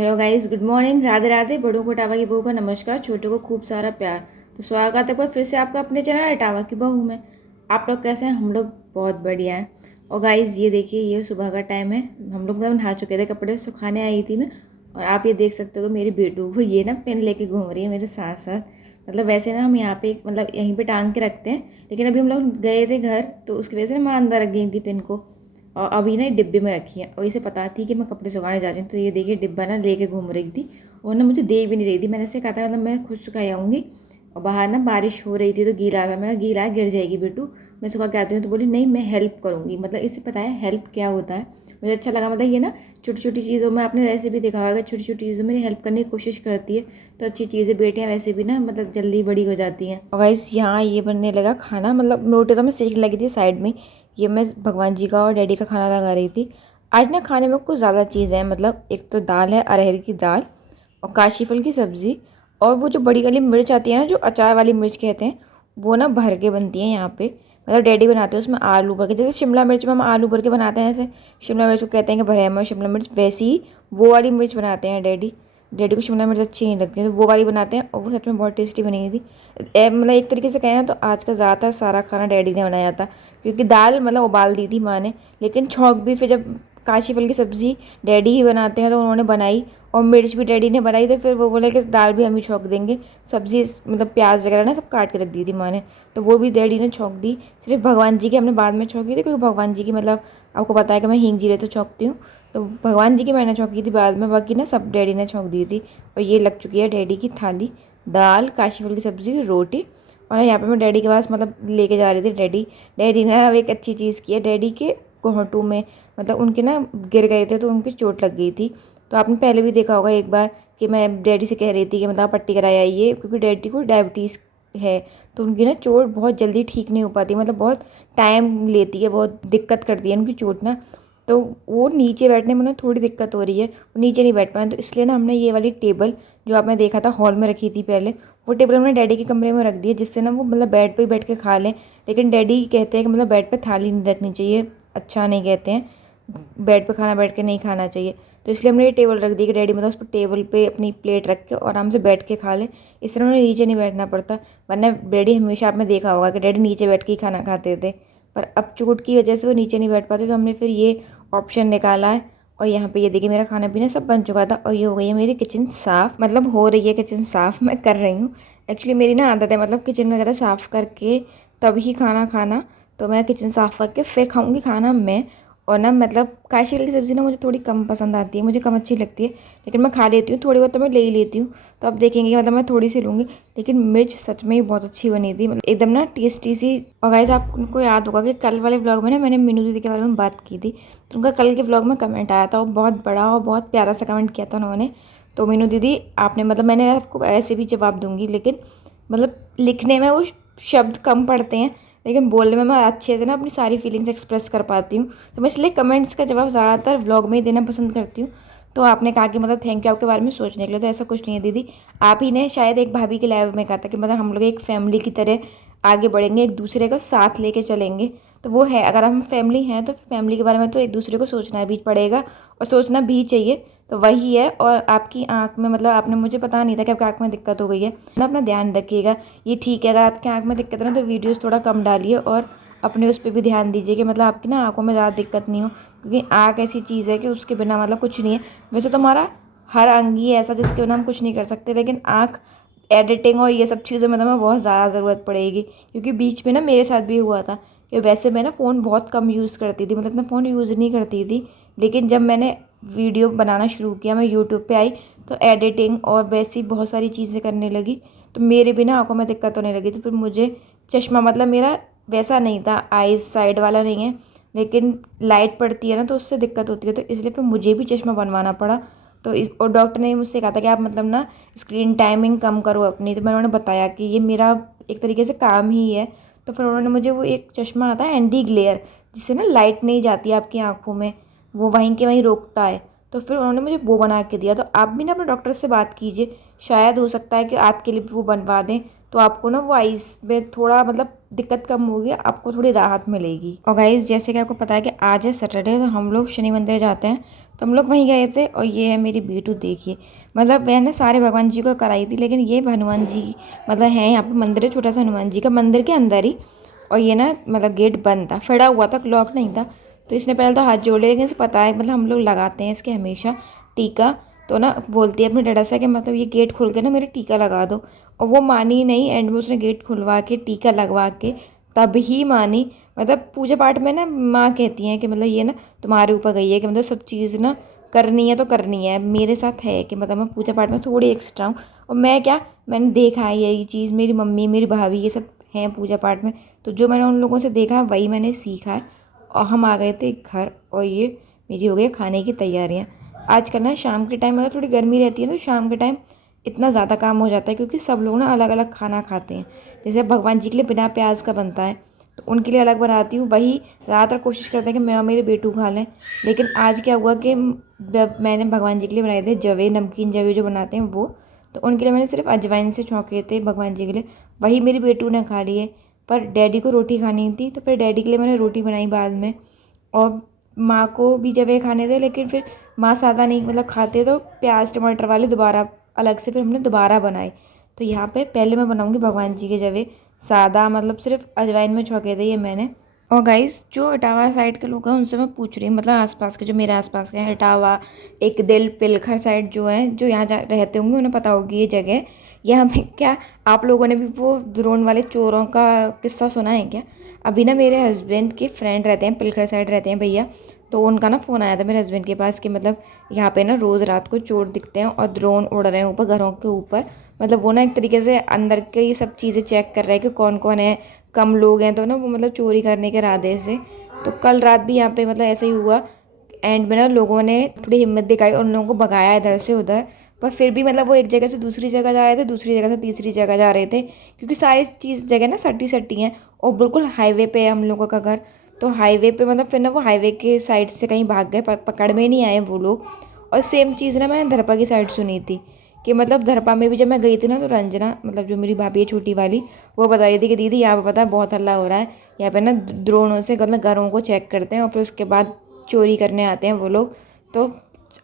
Hello guys, good morning, Radhe Radhe. बड़ों को tower की बहू का नमस्कार, छोटों को खूब सारा प्यार। तो स्वागत है पर फिर से आपका अपने चैनल टावा की बहू में। आप लोग कैसे हैं? हम लोग बहुत बढ़िया हैं। और गाइस ये देखिए, ये सुबह का टाइम है। हम लोग मतलब नहा चुके थे, कपड़े सुखाने आई थी मैं। और आप ये देख सकते हो मेरी बेटू को ये ना पेन लेके घूम रही है मेरे साथ साथ। मतलब वैसे ना हम यहाँ पे मतलब यहीं पे टांग के रखते हैं, लेकिन अभी हम लोग गए थे घर तो उसकी वजह से ना मैं अंदर रख गई थी पेन को। और अभी ना डिब्बे में रखी है और इसे पता थी कि मैं कपड़े सुखाने जा रही हूँ, तो ये देखिए डिब्बा ना लेके घूम रही थी। और ना मुझे दे भी नहीं रही थी। मैंने इससे कहा था मतलब मैं खुद सुखा आऊँगी। और बाहर ना बारिश हो रही थी तो गीला था। मैं कहा गीला है, गिर जाएगी बेटू, मैं सुखा के आती हूँ। तो बोली नहीं, मैं हेल्प करूँगी। मतलब इससे पता है हेल्प क्या होता है। मुझे अच्छा लगा। मतलब ये ना छोटी छोटी चीज़ों में आपने वैसे भी देखा होगा, छोटी छोटी चीज़ों में हेल्प करने की कोशिश करती है। तो अच्छी चीज़ें बेटियाँ वैसे भी ना मतलब जल्दी बड़ी हो जाती हैं। और गाइस यहाँ ये बनने लगा खाना। मतलब रोटी तो मैं सीखने लगी थी साइड में। ये मैं भगवान जी का और डैडी का खाना लगा रही थी। आज ना खाने में कुछ ज़्यादा चीज़ें हैं। मतलब एक तो दाल है, अरहर की दाल, और काशी फल की सब्ज़ी, और वो जो बड़ी वाली मिर्च आती है ना, जो अचार वाली मिर्च कहते हैं, वो ना भर के बनती है यहाँ पे। मतलब डैडी बनाते हैं उसमें आलू भर के, जैसे शिमला मिर्च में हम आलू भर के बनाते हैं, ऐसे शिमला मिर्च को कहते हैं कि भरे में शिमला मिर्च, वैसे ही वो वाली मिर्च बनाते हैं डैडी। डैडी को शिमला मिर्च अच्छी नहीं लगती है तो वो वाली बनाते हैं, और वो सच में बहुत टेस्टी बनी हुई थी। मतलब एक तरीके से कहें ना तो आज का ज़्यादातर सारा खाना डैडी ने बनाया था, क्योंकि दाल मतलब उबाल दी थी माँ ने। लेकिन छौंक भी फिर जब काशी फल की सब्ज़ी डैडी ही बनाते हैं तो उन्होंने बनाई, और मिर्च भी डैडी ने बनाई, तो फिर वो बोले कि दाल भी हम ही छौंक देंगे। सब्ज़ी मतलब प्याज वगैरह ना सब काट के रख दी थी माँ ने, तो वो भी डैडी ने छौंक दी। सिर्फ भगवान जी की हमने बाद में छौंकी थी, क्योंकि भगवान जी की मतलब आपको पता है कि मैं हींग जीरे तो छौंकती हूँ, तो भगवान जी की मैंने छौंकी थी बाद में, बाकी ना सब डैडी ने छौंक दी थी। और ये लग चुकी है डैडी की थाली, दाल, काशी फल की सब्ज़ी, रोटी। और यहाँ पे मैं डैडी के पास मतलब लेके जा रही थी। डैडी डैडी ने अब एक अच्छी चीज़ की है। डैडी के घोंटू में मतलब उनके ना गिर गए थे तो उनकी चोट लग गई थी। तो आपने पहले भी देखा होगा एक बार कि मैं डैडी से कह रही थी कि मतलब पट्टी कराई आइए, क्योंकि डैडी को डायबिटीज़ है। तो उनकी ना चोट बहुत जल्दी ठीक नहीं हो पाती, मतलब बहुत टाइम लेती है, बहुत दिक्कत करती है उनकी चोट ना। तो वो नीचे बैठने में ना थोड़ी दिक्कत हो रही है, वो नीचे नहीं बैठ पाए। तो इसलिए ना हमने ये वाली टेबल जो आपने देखा था हॉल में रखी थी पहले, वो टेबल हमने डैडी के कमरे में रख दी है, जिससे ना वो मतलब बेड पे ही बैठ के खा लें। लेकिन डैडी कहते हैं कि मतलब बेड पे थाली नहीं रखनी चाहिए, अच्छा नहीं कहते हैं, बेड पे खाना बैठ के नहीं खाना चाहिए। तो इसलिए हमने ये टेबल रख दी कि डैडी मतलब उस पर टेबल पे अपनी प्लेट रख के आराम से बैठ के खा ले। इस तरह उन्हें नीचे नहीं बैठना पड़ता। वरना डैडी हमेशा आपने देखा होगा कि डैडी नीचे बैठ के ही खाना खाते थे, पर अब चोट की वजह से वो नीचे नहीं बैठ पाते, तो हमने फिर ये ऑप्शन निकाला है। और यहाँ पे ये देखिए मेरा खाना पीना सब बन चुका था, और ये हो गई है मेरी किचन साफ़। मतलब हो रही है किचन साफ़, मैं कर रही हूँ। एक्चुअली मेरी ना आदत है मतलब किचन वगैरह साफ़ करके तभी खाना खाना। तो मैं किचन साफ़ करके फिर खाऊंगी खाना मैं। और ना मतलब काशी वाली सब्ज़ी ना मुझे थोड़ी कम पसंद आती है, मुझे कम अच्छी लगती है, लेकिन मैं खा लेती हूँ, थोड़ी बहुत तो मैं ले ही लेती हूँ। तो अब देखेंगे कि मतलब मैं थोड़ी सी लूँगी। लेकिन मिर्च सच में ही बहुत अच्छी बनी थी, मतलब एकदम ना टेस्टी सी। और गाइस आपको याद होगा कि कल वाले ब्लॉग में ना मैंने मीनू दीदी के बारे में बात की थी, तो उनका कल के ब्लॉग में कमेंट आया था, वो बहुत बड़ा और बहुत प्यारा सा कमेंट किया था उन्होंने। तो मीनू दीदी आपने मतलब मैंने आपको ऐसे भी जवाब दूंगी, लेकिन मतलब लिखने में वो शब्द कम पड़ते हैं, लेकिन बोलने में मैं अच्छे से ना अपनी सारी फीलिंग्स एक्सप्रेस कर पाती हूँ। तो मैं इसलिए कमेंट्स का जवाब ज़्यादातर व्लॉग में ही देना पसंद करती हूँ। तो आपने कहा कि मतलब थैंक यू आपके बारे में सोचने के लिए, तो ऐसा कुछ नहीं है दीदी। आप ही ने शायद एक भाभी के लाइव में कहा था कि मतलब हम लोग एक फैमिली की तरह आगे बढ़ेंगे, एक दूसरे का साथ लेके चलेंगे। तो वो है, अगर हम फैमिली हैं तो फैमिली के बारे में तो एक दूसरे को सोचना भी पड़ेगा और सोचना भी चाहिए। तो वही है। और आपकी आंख में मतलब आपने, मुझे पता नहीं था कि आपकी आंख में दिक्कत हो गई है ना, अपना ध्यान रखिएगा। ये ठीक है, अगर आपकी आंख में दिक्कत है ना तो वीडियोस थोड़ा कम डालिए, और अपने उस पर भी ध्यान दीजिए कि मतलब आपकी ना आंखों में ज़्यादा दिक्कत नहीं हो, क्योंकि आंख ऐसी चीज़ है कि उसके बिना मतलब कुछ नहीं है। वैसे तो हमारा हर अंग ही है ऐसा जिसके बिना हम कुछ नहीं कर सकते, लेकिन आँख, एडिटिंग और ये सब चीज़ें मतलब हमें बहुत ज़्यादा ज़रूरत पड़ेगी। क्योंकि बीच में ना मेरे साथ भी हुआ था कि वैसे मैं ना फ़ोन बहुत कम यूज़ करती थी, मतलब इतना फ़ोन यूज़ नहीं करती थी, लेकिन जब मैंने वीडियो बनाना शुरू किया, मैं यूट्यूब पे आई, तो एडिटिंग और वैसी बहुत सारी चीज़ें करने लगी, तो मेरे भी ना आँखों में दिक्कत होने लगी। तो फिर मुझे चश्मा, मतलब मेरा वैसा नहीं था, आइज़ साइड वाला नहीं है, लेकिन लाइट पड़ती है ना तो उससे दिक्कत होती है, तो इसलिए फिर मुझे भी चश्मा बनवाना पड़ा। तो इस और डॉक्टर ने मुझसे कहा था कि आप मतलब ना स्क्रीन टाइमिंग कम करो अपनी। तो मैंने उन्हें बताया कि ये मेरा एक तरीके से काम ही है। तो फिर उन्होंने मुझे वो एक चश्मा आता है एंटी ग्लेयर, जिससे ना लाइट नहीं जाती आपकी आंखों में, वो वहीं के वहीं रोकता है। तो फिर उन्होंने मुझे वो बना के दिया। तो आप भी ना अपने डॉक्टर से बात कीजिए, शायद हो सकता है कि आपके लिए भी वो बनवा दें। तो आपको ना वो आइस में थोड़ा मतलब दिक्कत कम होगी, आपको थोड़ी राहत मिलेगी। और गाइस जैसे कि आपको पता है कि आज है सैटरडे, तो हम लोग शनि मंदिर जाते हैं, तो हम लोग वहीं गए थे। और ये है मेरी बेटू, देखिए मतलब मैंने सारे भगवान जी को कराई थी, लेकिन ये हनुमान जी मतलब है यहाँ पे मंदिर है छोटा सा हनुमान जी का, मंदिर के अंदर ही। और ये ना मतलब गेट बंद था, फड़ा हुआ था, लॉक नहीं था। तो इसने पहले तो हाथ जोड़ लिया, लेकिन इसे पता है मतलब हम लोग लगाते हैं इसके हमेशा टीका। तो ना बोलती है अपने डैडा से कि मतलब ये गेट खोल के ना मेरे टीका लगा दो। और वो मानी नहीं, एंड में उसने गेट खुलवा के टीका लगवा के तब ही मानी। मतलब पूजा पाठ में ना माँ कहती हैं कि मतलब ये ना तुम्हारे ऊपर गई है कि मतलब सब चीज़ ना करनी है तो करनी है। मेरे साथ है कि मतलब मैं पूजा पाठ में थोड़ी एक्स्ट्रा हूँ। और मैं क्या, मैंने देखा है ये चीज़, मेरी मम्मी मेरी भाभी ये सब हैं पूजा पाठ में, तो जो मैंने उन लोगों से देखा है वही मैंने सीखा है। और हम आ गए थे घर, और ये मेरी हो गई खाने की तैयारियाँ। आजकल ना शाम के टाइम मतलब थोड़ी गर्मी रहती है, तो शाम के टाइम इतना ज़्यादा काम हो जाता है, क्योंकि सब लोग ना अलग अलग खाना खाते हैं। जैसे भगवान जी के लिए बिना प्याज का बनता है, तो उनके लिए अलग बनाती हूँ। वही ज़्यादातर कोशिश करते हैं कि मैं और मेरे बेटू खा लें। लेकिन आज क्या हुआ कि मैंने भगवान जी के लिए बनाए थे जवे, नमकीन जवे जो बनाते हैं वो। तो उनके लिए मैंने सिर्फ अजवाइन से छौंके थे भगवान जी के लिए, वही मेरी बेटू ने खा लिए। पर डैडी को रोटी खानी थी, तो फिर डैडी के लिए मैंने रोटी बनाई बाद में। और माँ को भी जवे खाने थे, लेकिन फिर माँ सादा नहीं मतलब खाते, तो प्याज टमाटर वाले दोबारा अलग से फिर हमने दोबारा बनाए। तो यहाँ पे पहले मैं बनाऊँगी भगवान जी के जवे सादा, मतलब सिर्फ अजवाइन में छौंके थे ये मैंने। और गाइस जो इटावा साइड के लोग हैं उनसे मैं पूछ रही हूँ, मतलब आसपास के जो मेरे आसपास के हैं, इटावा, एक दिल, पिलखर साइड जो है, जो यहाँ रहते होंगे उन्हें पता होगी ये जगह। यहाँ पे क्या आप लोगों ने भी वो ड्रोन वाले चोरों का किस्सा सुना है क्या? अभी ना मेरे हस्बैंड के फ्रेंड रहते हैं, पिलखर साइड रहते हैं भैया, तो उनका ना फ़ोन आया था मेरे हस्बैंड के पास कि मतलब यहाँ पे ना रोज़ रात को चोर दिखते हैं और ड्रोन उड़ रहे हैं ऊपर घरों के ऊपर। मतलब वो ना एक तरीके से अंदर के ये सब चीज़ें चेक कर रहे हैं कि कौन कौन है, कम लोग हैं तो ना वो मतलब चोरी करने के इरादे से। तो कल रात भी यहाँ पे मतलब ऐसे ही हुआ। एंड में ना लोगों ने थोड़ी हिम्मत दिखाई और उन लोगों को भगाया इधर से उधर। पर फिर भी मतलब वो एक जगह से दूसरी जगह जा रहे थे, दूसरी जगह से तीसरी जगह जा रहे थे, क्योंकि सारी चीज़ जगह ना सटी सटी हैं। और बिल्कुल हाईवे पे है हम लोगों का घर। तो हाईवे पे मतलब फिर ना वो हाईवे के साइड से कहीं भाग गए, पकड़ में नहीं आए वो लोग। और सेम चीज़ ना मैंने धरपा की साइड सुनी थी कि मतलब धरपा में भी जब मैं गई थी ना, तो रंजना मतलब जो मेरी भाभी है छोटी वाली, वो बता रही थी कि दीदी यहाँ पे पता है बहुत हल्ला हो रहा है, यहाँ पे ना ड्रोनों से मतलब घरों को चेक करते हैं और फिर उसके बाद चोरी करने आते हैं वो लोग। तो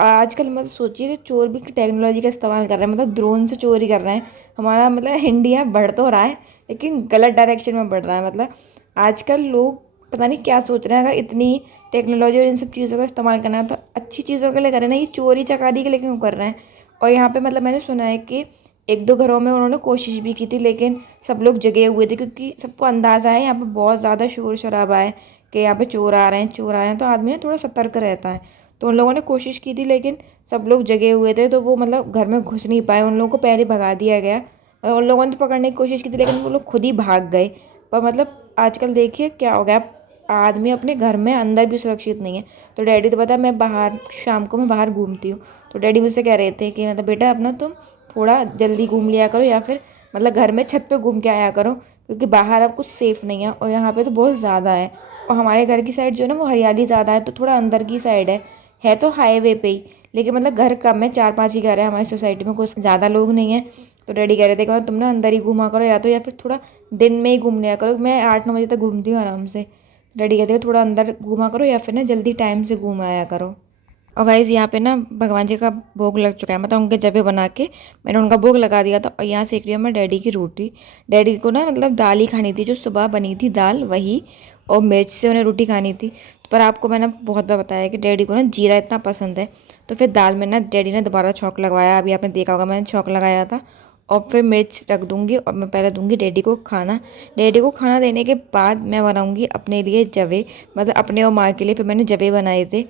आजकल मतलब सोचिए कि चोर भी टेक्नोलॉजी का इस्तेमाल कर रहे हैं, मतलब ड्रोन से चोरी कर रहे हैं। हमारा मतलब इंडिया बढ़ तो रहा है, लेकिन गलत डायरेक्शन में बढ़ रहा है। मतलब आजकल लोग पता नहीं क्या सोच रहे हैं, अगर इतनी टेक्नोलॉजी और इन सब चीज़ों का इस्तेमाल करना है तो अच्छी चीज़ों के लिए करें ना, ये चोरी चकारी के लिए क्यों कर रहे हैं। और यहाँ पे मतलब मैंने सुना है कि एक दो घरों में उन्होंने कोशिश भी की थी, लेकिन सब लोग जगे हुए थे, क्योंकि सबको अंदाज़ा है यहाँ पे बहुत ज़्यादा शोर शराबा है कि यहाँ पे चोर आ रहे हैं, चोर आ रहे हैं। तो आदमी ना थोड़ा सतर्क रहता है। तो उन लोगों ने कोशिश की थी, लेकिन सब लोग जगे हुए थे, तो वो मतलब घर में घुस नहीं पाए, उन लोगों को पहले भगा दिया गया। और उन लोगों ने तो पकड़ने की कोशिश की थी, लेकिन वो लोग खुद ही भाग गए। पर मतलब आजकल देखिए क्या हो गया, आदमी अपने घर में अंदर भी सुरक्षित नहीं है। तो डैडी तो पता है मैं बाहर शाम को मैं बाहर घूमती हूँ, तो डैडी मुझसे कह रहे थे कि मतलब बेटा अपना तुम थोड़ा जल्दी घूम लिया करो, या फिर मतलब घर में छत पे घूम के आया करो, क्योंकि बाहर अब कुछ सेफ़ नहीं है। और यहाँ पे तो बहुत ज़्यादा है। और हमारे घर की साइड जो है ना वो हरियाली ज़्यादा है, तो थोड़ा अंदर की साइड है तो हाईवे पे ही, लेकिन मतलब घर कम है, 4-5 ही घर है हमारी सोसाइटी में, कुछ ज़्यादा लोग नहीं है। तो डैडी कह रहे थे कि तुम ना अंदर ही घूमा करो, या फिर थोड़ा दिन में ही घूम लिया करो। मैं 8-9 बजे तक घूमती हूँ आराम से। डैडी कहते हैं थोड़ा अंदर घूमा करो, या फिर ना जल्दी टाइम से घूम आया करो। और गाइज़ यहाँ पे ना भगवान जी का भोग लग चुका है, मतलब उनके जबे बना के मैंने उनका भोग लगा दिया था। और यहाँ सेक रही हूँ मैं डैडी की रोटी। डैडी को ना मतलब दाल ही खानी थी, जो सुबह बनी थी दाल वही, और मिर्च से उन्हें रोटी खानी थी। पर आपको मैंने बहुत बार बताया कि डैडी को ना जीरा इतना पसंद है, तो फिर दाल में ना डैडी ने दोबारा छौंक लगवाया। अभी आपने देखा होगा मैंने छौंक लगाया था। और फिर मिर्च रख दूँगी, और मैं पहले दूँगी डैडी को खाना। डैडी को खाना देने के बाद मैं बनाऊँगी अपने लिए जवे, मतलब अपने और माँ के लिए। फिर मैंने जवे बनाए थे,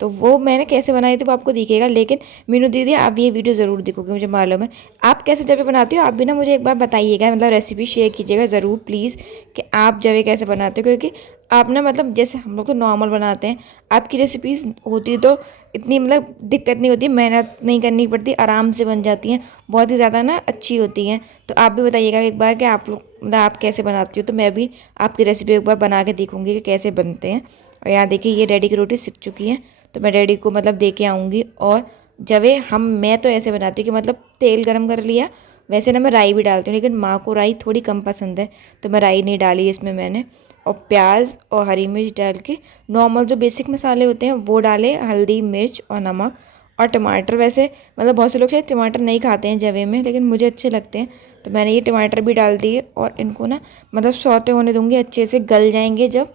तो वो मैंने कैसे बनाए थे वो आपको दिखेगा। लेकिन मीनू दीदी आप ये वीडियो ज़रूर देखोगे, मुझे मालूम है आप कैसे जवे बनाती हो। आप भी ना मुझे एक बार बताइएगा, मतलब रेसिपी शेयर कीजिएगा ज़रूर प्लीज़, कि आप जवे कैसे बनाते हो। क्योंकि आप ना मतलब जैसे हम लोग तो नॉर्मल बनाते हैं, आपकी रेसिपीज़ होती तो इतनी मतलब दिक्कत नहीं होती, मेहनत नहीं करनी पड़ती, आराम से बन जाती हैं, बहुत ही ज़्यादा ना अच्छी होती हैं। तो आप भी बताइएगा एक बार कि आप लोग मतलब आप कैसे बनाती हो, तो मैं भी आपकी रेसिपी एक बार बना के देखूँगी कि कैसे बनते हैं। और यहाँ देखिए ये डैडी की रोटी सिक चुकी है, तो मैं डैडी को मतलब दे के आऊँगी। और जवे मैं तो ऐसे बनाती हूँ कि मतलब तेल गरम कर लिया, वैसे ना मैं राई भी डालती हूँ, लेकिन माँ को राई थोड़ी कम पसंद है, तो मैं राई नहीं डाली इसमें मैंने। और प्याज और हरी मिर्च डाल के नॉर्मल जो बेसिक मसाले होते हैं वो डाले, हल्दी मिर्च और नमक। और टमाटर, वैसे मतलब बहुत से लोग शायद टमाटर नहीं खाते हैं जवे में, लेकिन मुझे अच्छे लगते हैं, तो मैंने ये टमाटर भी डाल दिए। और इनको ना मतलब सौते होने दूंगी, अच्छे से गल जाएंगे जब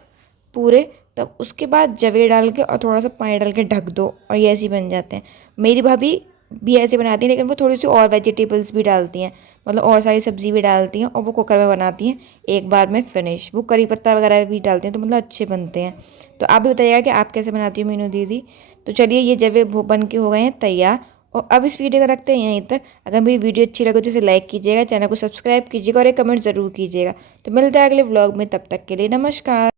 पूरे, तब उसके बाद जवे डाल के और थोड़ा सा पानी डाल के ढक दो, और ये ऐसे ही बन जाते हैं। मेरी भाभी भी ऐसे बनाती हैं, लेकिन वो थोड़ी सी और वेजिटेबल्स भी डालती हैं, मतलब और सारी सब्जी भी डालती हैं, और वो कुकर में बनाती हैं एक बार में फिनिश। वो करी पत्ता वगैरह भी डालते हैं, तो मतलब अच्छे बनते हैं। तो आप भी बताइएगा कि आप कैसे बनाती हो मीनू दीदी। तो चलिए, ये जब वो बन के हो गए हैं तैयार, और अब इस वीडियो को रखते हैं यहीं तक। अगर मेरी वीडियो अच्छी लगे तो इसे लाइक कीजिएगा, चैनल को सब्सक्राइब कीजिएगा और एक कमेंट ज़रूर कीजिएगा। तो मिलते हैं अगले व्लॉग में, तब तक के लिए नमस्कार।